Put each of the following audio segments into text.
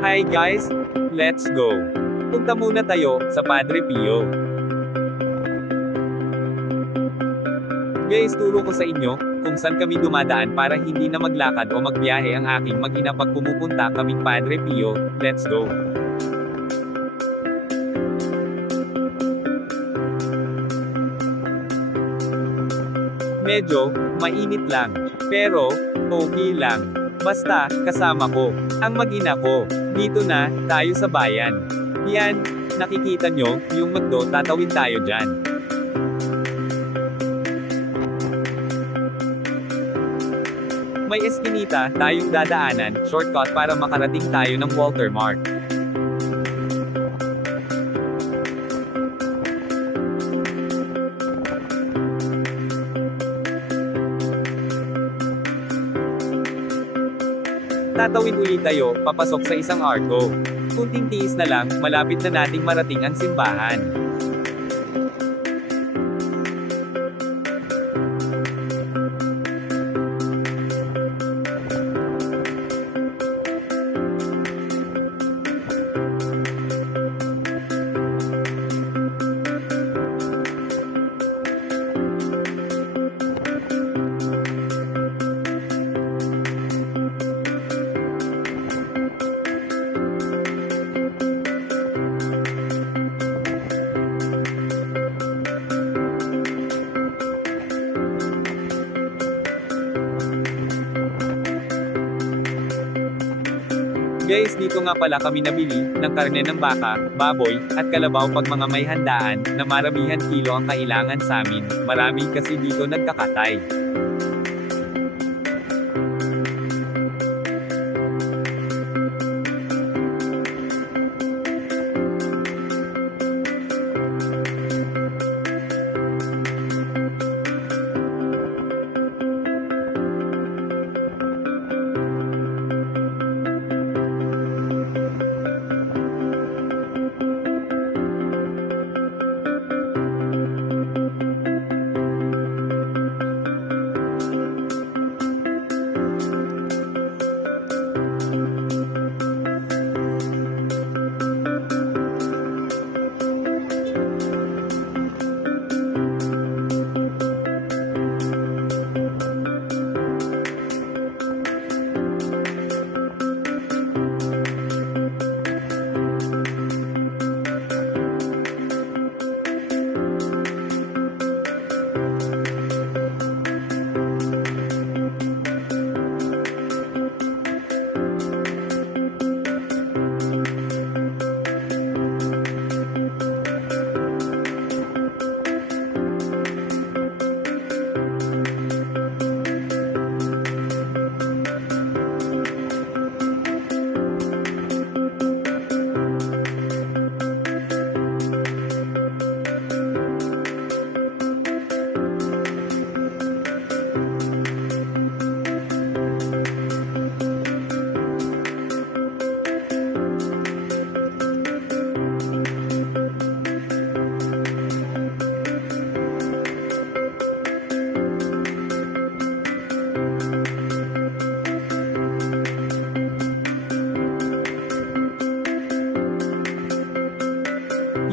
Hi guys, let's go. Punta muna tayo sa Padre Pio. Guys, turo ko sa inyo kung saan kami dumadaan para hindi na maglakad o magbiyahe ang aking mag-ina pag pumupunta kaming Padre Pio. Let's go. Medyo mainit lang, pero okay lang. Basta kasama ko ang mag-ina ko. Dito na tayo sa bayan. Yan, nakikita nyo yung McDo, tatawid tayo dyan. May eskinita tayong dadaanan, shortcut para makarating tayo ng Walter Mart. Tatawid ulit tayo, papasok sa isang arko. Kunting tiis na lang, malapit na nating marating ang simbahan. Guys, dito nga pala kami nabili ng karne ng baka, baboy, at kalabaw pag mga may handaan, na maramihan kilo ang kailangan sa amin. Marami kasi dito nagkakatay.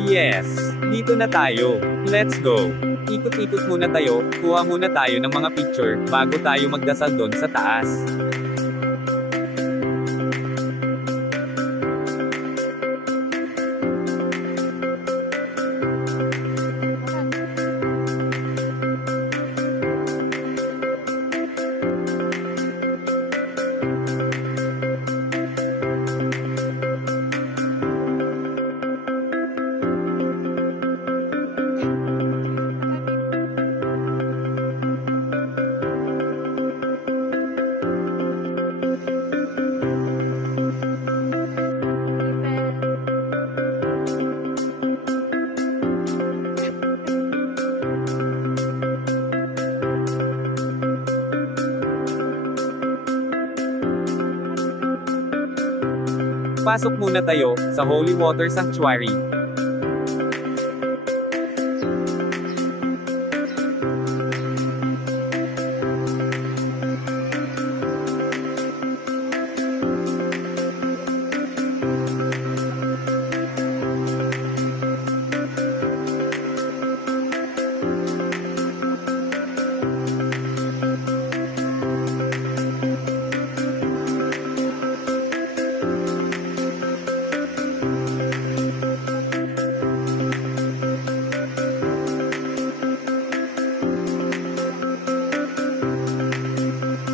Yes, dito na tayo. Let's go. Ikot-ikot muna tayo, kuha muna tayo ng mga picture, bago tayo magdasal doon sa taas. Pasok muna tayo sa Holy Water Sanctuary.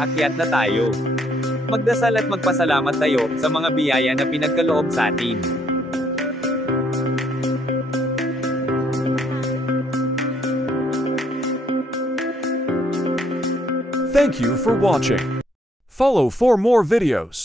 Akyat na tayo. Magdasal at magpasalamat tayo sa mga biyaya na pinagkaloob sa atin. Thank you for watching. Follow for more videos.